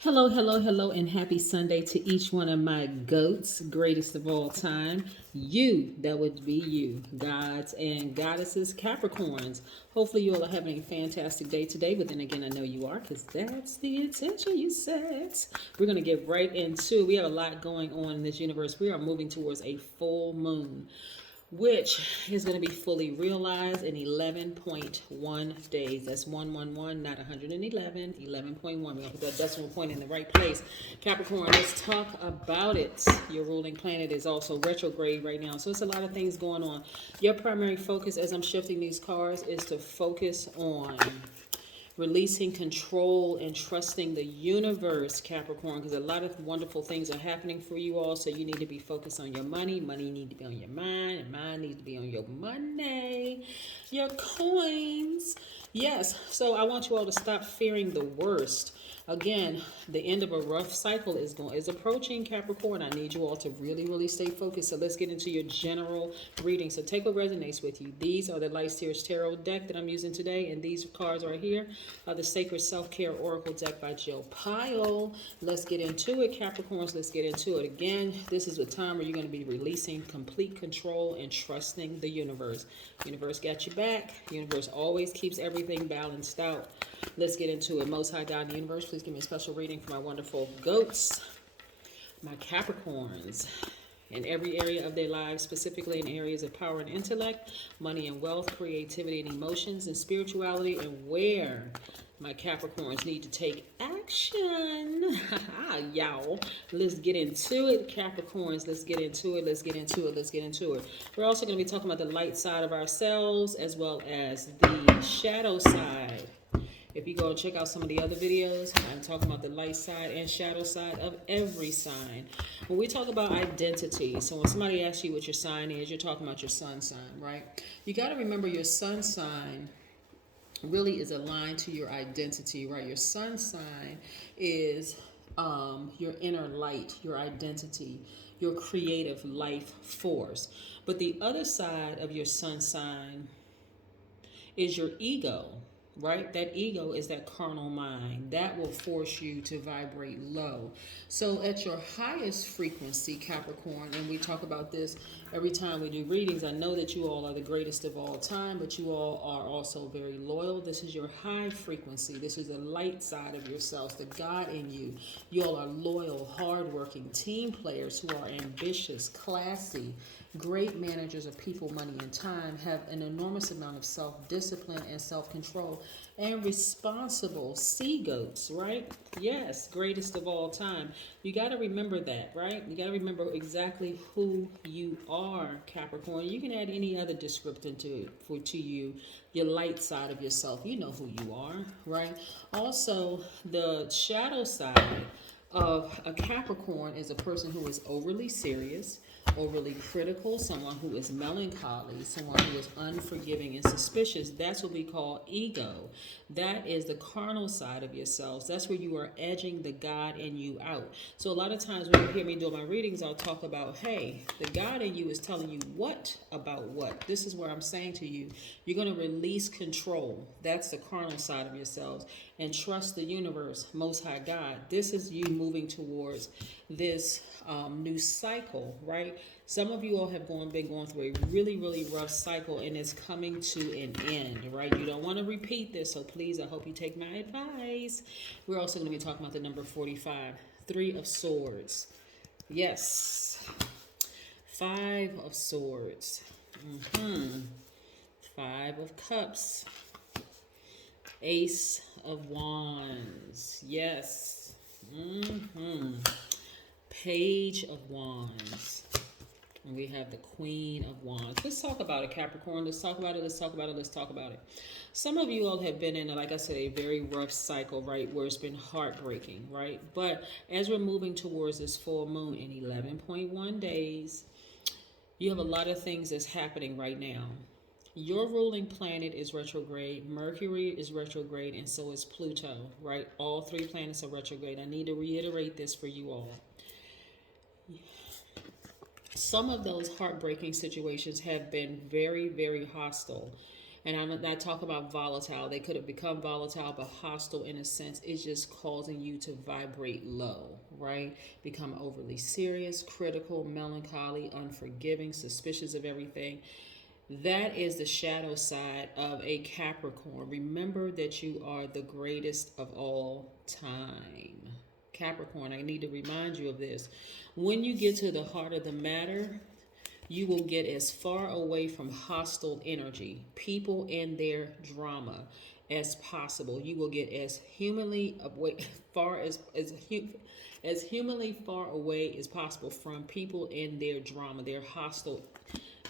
Hello, hello, hello, and happy Sunday to each one of my goats, greatest of all time. You, that would be you, gods and goddesses, Capricorns. Hopefully, you all are having a fantastic day today, but then again, I know you are because that's the intention you set. We're going to get right into We have a lot going on in this universe. We are moving towards a full moon, which is going to be fully realized in 11.1 days. That's 111, not 111, 11.1. We're going to put that decimal point in the right place. Capricorn, let's talk about it. Your ruling planet is also retrograde right now, so it's a lot of things going on. Your primary focus, as I'm shifting these cards, is to focus on releasing control and trusting the universe, Capricorn, because a lot of wonderful things are happening for you all. So you need to be focused on your money. Money need to be on your mind, and mind needs to be on your money, your coins. Yes, so I want you all to stop fearing the worst. Again, the end of a rough cycle is approaching, Capricorn. I need you all to really stay focused. So let's get into your general reading. So take what resonates with you. These are the Light Seers Tarot deck that I'm using today, and these cards right here are the Sacred Self-Care Oracle deck by Jill Pyle. Let's get into it, Capricorns. Let's get into it. Again, this is a time where you're going to be releasing complete control and trusting the universe. Universe got you back. Universe always keeps everything balanced out. Let's get into it. Most High God in the universe, please give me a special reading for my wonderful goats, my Capricorns, in every area of their lives, specifically in areas of power and intellect, money and wealth, creativity and emotions, and spirituality, and where my Capricorns need to take action. Y'all, let's get into it, Capricorns. Let's get into it. Let's get into it. Let's get into it. We're also going to be talking about the light side of ourselves as well as the shadow side. If you go and check out some of the other videos, I'm talking about the light side and shadow side of every sign. When we talk about identity, so when somebody asks you what your sign is, you're talking about your sun sign, right? You got to remember your sun sign really is aligned to your identity, right? Your sun sign is your inner light, your identity, your creative life force. But the other side of your sun sign is your ego, right? That ego is that carnal mind that will force you to vibrate low. So at your highest frequency, Capricorn, and we talk about this every time we do readings, I know that you all are the greatest of all time, but you all are also very loyal. This is your high frequency. This is the light side of yourselves, the God in you. You all are loyal, hardworking team players who are ambitious, classy, great managers of people, money, and time, have an enormous amount of self-discipline and self-control, and responsible sea goats, right? Yes, greatest of all time. You got to remember that, right? You got to remember exactly who you are, Capricorn. You can add any other descriptor to you, your light side of yourself. You know who you are, right? Also, the shadow side of a Capricorn is a person who is overly serious, overly critical, someone who is melancholy, someone who is unforgiving and suspicious. That's what we call ego. That is the carnal side of yourselves. That's where you are edging the God in you out. So a lot of times when you hear me do my readings, I'll talk about, hey, the God in you is telling you what about what. This is where I'm saying to you, you're going to release control. That's the carnal side of yourselves. And trust the universe, Most High God. This is you moving towards this new cycle, right? Some of you all have been going through a really rough cycle, and it's coming to an end, right? You don't want to repeat this, so please, I hope you take my advice. We're also going to be talking about the number 45, 3 of Swords. Yes, 5 of Swords, 5 of Cups, Ace of Wands, yes, Page of Wands, and we have the Queen of Wands. Let's talk about it, Capricorn. Let's talk about it. Let's talk about it. Let's talk about it. Some of you all have been in, like I said, a very rough cycle, right, where it's been heartbreaking, right? But as we're moving towards this full moon in 11.1 days, you have a lot of things that's happening right now. Your ruling planet is retrograde. Mercury is retrograde, and so is Pluto, right? All 3 planets are retrograde. I need to reiterate this for you all. Some of those heartbreaking situations have been very hostile. And I'm not talking about volatile. They could have become volatile, but hostile in a sense. It's just causing you to vibrate low, right? Become overly serious, critical, melancholy, unforgiving, suspicious of everything. That is the shadow side of a Capricorn. Remember that you are the greatest of all time. Capricorn, I need to remind you of this. When you get to the heart of the matter, you will get as far away from hostile energy, people and their drama, as possible. You will get as humanly away, far as humanly far away as possible from people and their drama, their hostile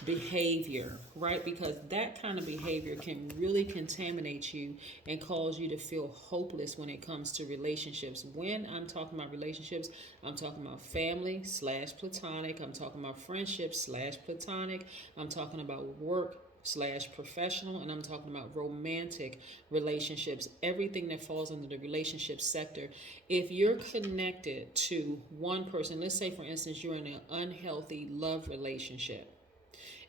behavior, right? Because that kind of behavior can really contaminate you and cause you to feel hopeless when it comes to relationships. When I'm talking about relationships, I'm talking about family slash platonic, I'm talking about friendship slash platonic, I'm talking about work slash professional, and I'm talking about romantic relationships, everything that falls under the relationship sector. If you're connected to one person, let's say for instance you're in an unhealthy love relationship,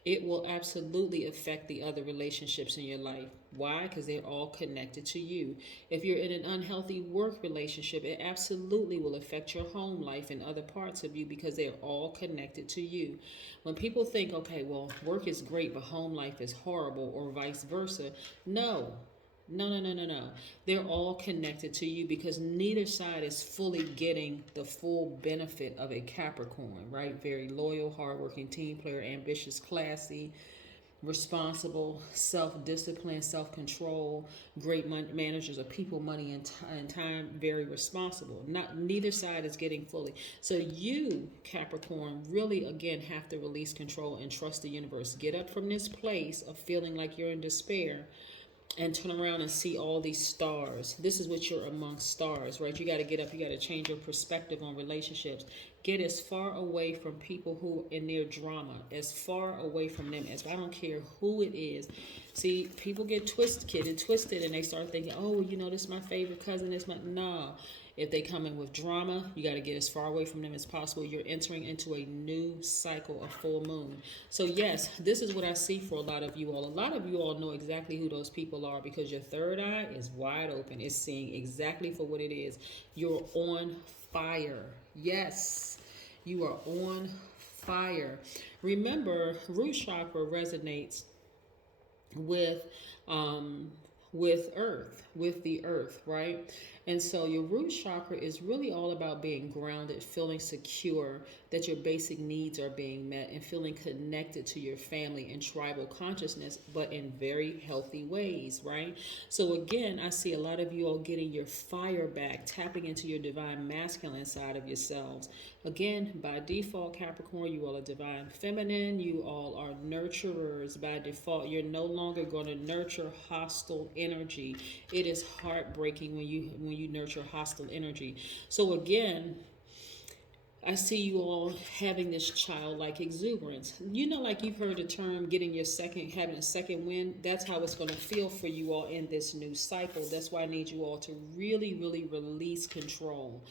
it will absolutely affect the other relationships in your life. Why? Because they're all connected to you. If you're in an unhealthy work relationship, it absolutely will affect your home life and other parts of you because they're all connected to you. When people think, okay, well, work is great, but home life is horrible, or vice versa, no. No, no, no, no, no. They're all connected to you because neither side is fully getting the full benefit of a Capricorn, right? Very loyal, hardworking team player, ambitious, classy, responsible, self-discipline, self-control, great managers of people, money, and time, very responsible. Neither side is getting fully. So you, Capricorn, really again have to release control and trust the universe. Get up from this place of feeling like you're in despair and turn around and see all these stars. This is what you're amongst stars, right? You got to get up. You got to change your perspective on relationships. Get as far away from people who in their drama, as far away from them as I don't care who it is. See, people get twisted, and they start thinking, oh, you know, this is my favorite cousin. This my no. If they come in with drama, you got to get as far away from them as possible. You're entering into a new cycle of full moon. So yes, this is what I see for a lot of you all. A lot of you all know exactly who those people are because your third eye is wide open. It's seeing exactly for what it is. You're on fire. Yes, you are on fire. Remember, root chakra resonates with earth, with the earth, right? And so your root chakra is really all about being grounded, feeling secure that your basic needs are being met, and feeling connected to your family and tribal consciousness, but in very healthy ways, right? So again, I see a lot of you all getting your fire back, tapping into your divine masculine side of yourselves. Again, by default, Capricorn, you all are divine feminine. You all are nurturers by default. You're no longer going to nurture hostile energy. It is heartbreaking when you nurture hostile energy. So again, I see you all having this childlike exuberance. You know, like you've heard the term having a second wind. That's how it's going to feel for you all in this new cycle. That's why I need you all to really, really release control.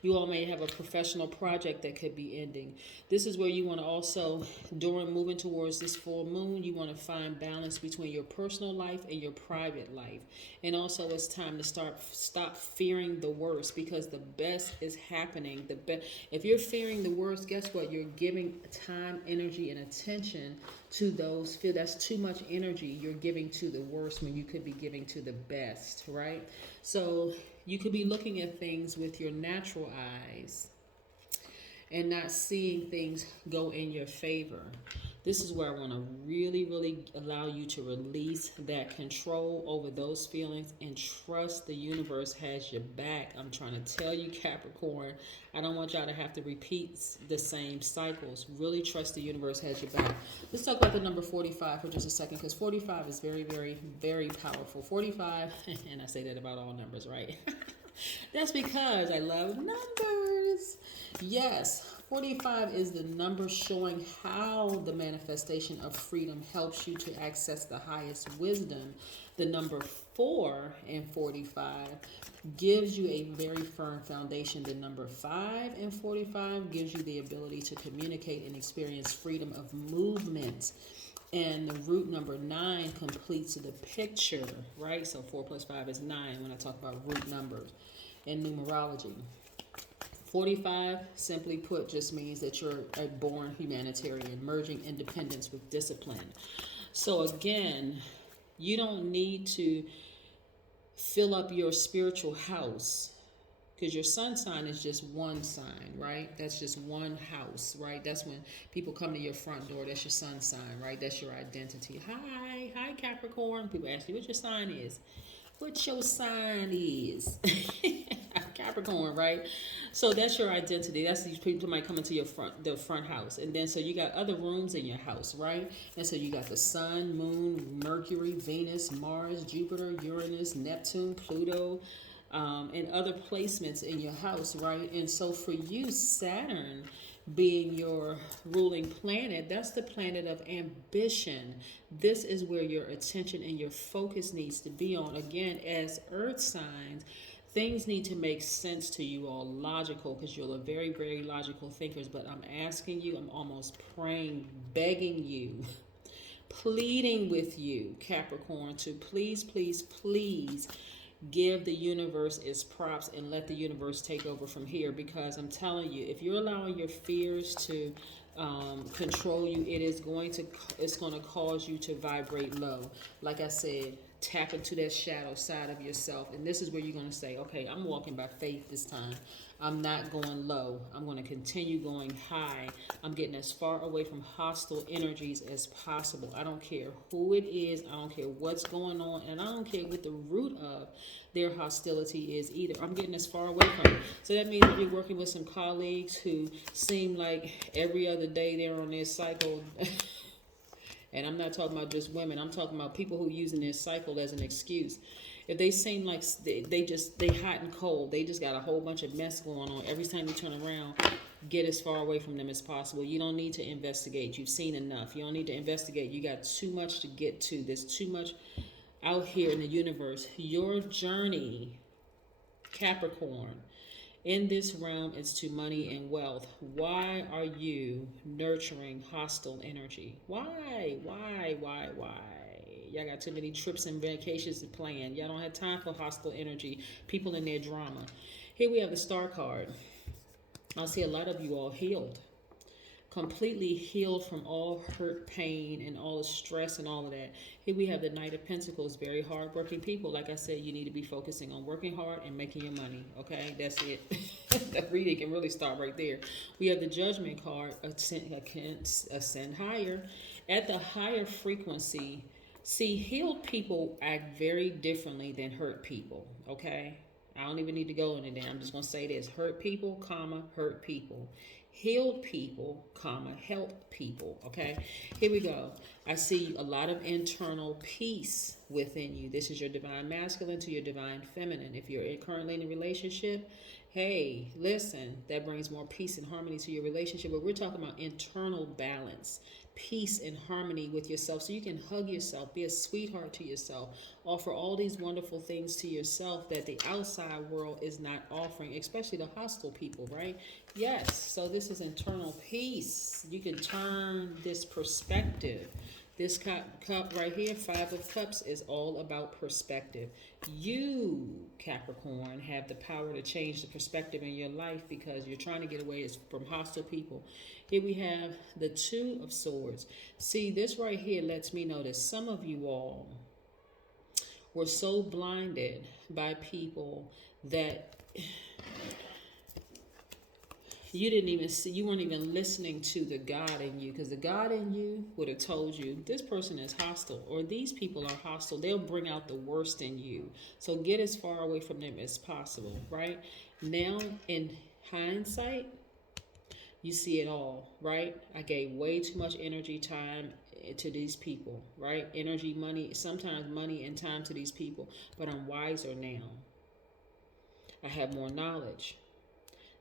You all may have a professional project that could be ending. This is where you want to also, during moving towards this full moon, you want to find balance between your personal life and your private life. And also it's time to stop fearing the worst because the best is happening. If you're fearing the worst, guess what? You're giving time, energy, and attention to those feel that's too much energy you're giving to the worst when you could be giving to the best, right? So you could be looking at things with your natural eyes and not seeing things go in your favor. This is where I want to really, really allow you to release that control over those feelings and trust the universe has your back. I'm trying to tell you, Capricorn, I don't want y'all to have to repeat the same cycles. Really trust the universe has your back. Let's talk about the number 45 for just a second, because 45 is very, very, very powerful. 45, and I say that about all numbers, right? That's because I love numbers. Yes, 45 is the number showing how the manifestation of freedom helps you to access the highest wisdom. The number 4 and 45 gives you a very firm foundation. The number 5 and 45 gives you the ability to communicate and experience freedom of movement. And the root number 9 completes the picture, right? So 4 plus 5 is 9 when I talk about root numbers in numerology. 45, simply put, just means that you're a born humanitarian, merging independence with discipline. So again, you don't need to fill up your spiritual house, because your sun sign is just one sign, right? That's just one house, right? That's when people come to your front door. That's your sun sign, right? That's your identity. Hi Capricorn. People ask you what your sign is. What your sign is. Capricorn, right? So that's your identity. That's these people might come into the front house. And then so you got other rooms in your house, right? And so you got the sun, moon, Mercury, Venus, Mars, Jupiter, Uranus, Neptune, Pluto, and other placements in your house, right? And so for you, Saturn being your ruling planet, that's the planet of ambition. This is where your attention and your focus needs to be on. Again, as earth signs, things need to make sense to you all, logical, because you're a very, very logical thinkers. But I'm asking you, I'm almost praying, begging you, pleading with you, Capricorn, to please, please, please give the universe its props and let the universe take over from here. Because I'm telling you, if you're allowing your fears to control you, it's going to cause you to vibrate low. Like I said, tap into that shadow side of yourself, and this is where you're going to say, okay, I'm walking by faith this time. I'm not going low. I'm going to continue going high. I'm getting as far away from hostile energies as possible. I don't care who it is. I don't care what's going on. And I don't care what the root of their hostility is either. I'm getting as far away from it. So that means if you're working with some colleagues who seem like every other day they're on their cycle. And I'm not talking about just women. I'm talking about people who are using their cycle as an excuse. If they seem like they hot and cold, they just got a whole bunch of mess going on. Every time you turn around, get as far away from them as possible. You don't need to investigate. You've seen enough. You don't need to investigate. You got too much to get to. There's too much out here in the universe. Your journey, Capricorn, in this realm, it's to money and wealth. Why are you nurturing hostile energy? Why? Y'all got too many trips and vacations to plan. Y'all don't have time for hostile energy, people in their drama. Here we have the Star card. I see a lot of you all healed. Completely healed from all hurt, pain, and all the stress and all of that. Here we have the Knight of Pentacles, very hardworking people. Like I said, you need to be focusing on working hard and making your money, okay? That's it. That reading can really stop right there. We have the Judgment card, ascend higher. At the higher frequency, see, healed people act very differently than hurt people, okay? I don't even need to go into that. I'm just going to say this. Hurt people, comma, hurt people. Healed people, comma, help people, okay? Here we go. I see a lot of internal peace within you. This is your divine masculine to your divine feminine. If you're currently in a relationship, hey, listen, that brings more peace and harmony to your relationship. But we're talking about internal balance, peace and harmony with yourself, so you can hug yourself, be a sweetheart to yourself, offer all these wonderful things to yourself that the outside world is not offering, especially the hostile people, right? Yes, so this is internal peace. You can turn this perspective. This cup right here, 5 of Cups, is all about perspective. You, Capricorn, have the power to change the perspective in your life because you're trying to get away from hostile people. Here we have the 2 of Swords. See, this right here lets me know that some of you all were so blinded by people that you didn't even see, you weren't even listening to the God in you, because the God in you would have told you this person is hostile or these people are hostile. They'll bring out the worst in you. So get as far away from them as possible, right? Now, in hindsight, you see it all, right? I gave way too much energy, time to these people, right? Energy, money, sometimes money and time to these people, but I'm wiser now. I have more knowledge.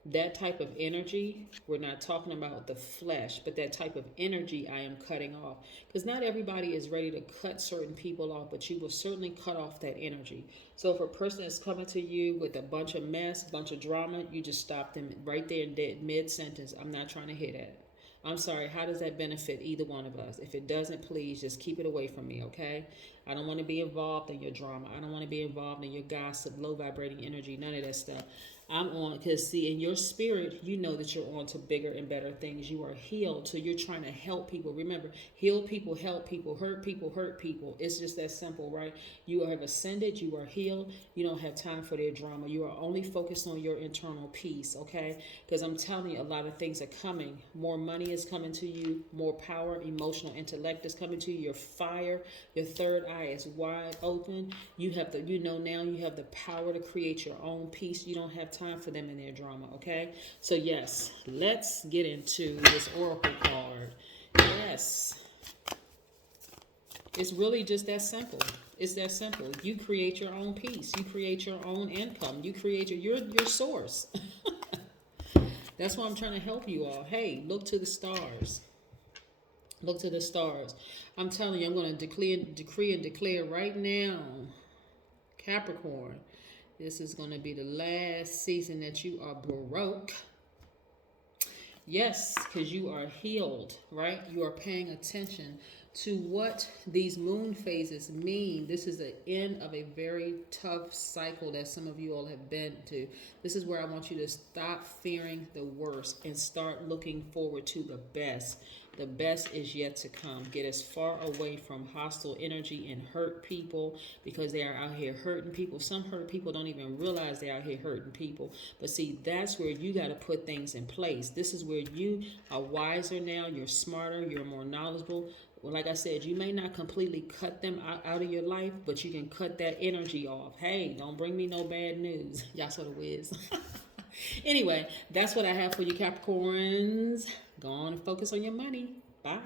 That type of energy, we're not talking about the flesh, but that type of energy I am cutting off. Because not everybody is ready to cut certain people off, but you will certainly cut off that energy. So if a person is coming to you with a bunch of mess, bunch of drama, you just stop them right there in mid-sentence. I'm not trying to hear that. I'm sorry, how does that benefit either one of us? If it doesn't, please just keep it away from me, okay? I don't want to be involved in your drama. I don't want to be involved in your gossip, low vibrating energy, none of that stuff. I'm on, because see, in your spirit, you know that you're on to bigger and better things. You are healed, so you're trying to help people. Remember, heal people, help people, hurt people, hurt people. It's just that simple, right? You have ascended, you are healed. You don't have time for their drama. You are only focused on your internal peace, okay? Because I'm telling you, a lot of things are coming. More money is coming to you, more power, emotional intellect is coming to you. Your fire, your third eye is wide open. You have the, you know now you have the power to create your own peace. You don't have time for them and their drama, okay? So yes, let's get into this oracle card. Yes, it's really just that simple. It's that simple. You create your own peace. You create your own income. You create your source. That's why I'm trying to help you all. Hey, look to the stars. Look to the stars. I'm telling you, I'm going to decree and declare right now, Capricorn, this is going to be the last season that you are broke. Yes, because you are healed, right? You are paying attention to what these moon phases mean. This is the end of a very tough cycle that some of you all have been to. This is where I want you to stop fearing the worst and start looking forward to the best. The best is yet to come. Get as far away from hostile energy and hurt people, because they are out here hurting people. Some hurt people don't even realize they're out here hurting people. But see, that's where you got to put things in place. This is where you are wiser now. You're smarter. You're more knowledgeable. Well, like I said, you may not completely cut them out of your life, but you can cut that energy off. Hey, don't bring me no bad news. Y'all sort of whiz. Anyway, that's what I have for you, Capricorns. Go on and focus on your money. Bye.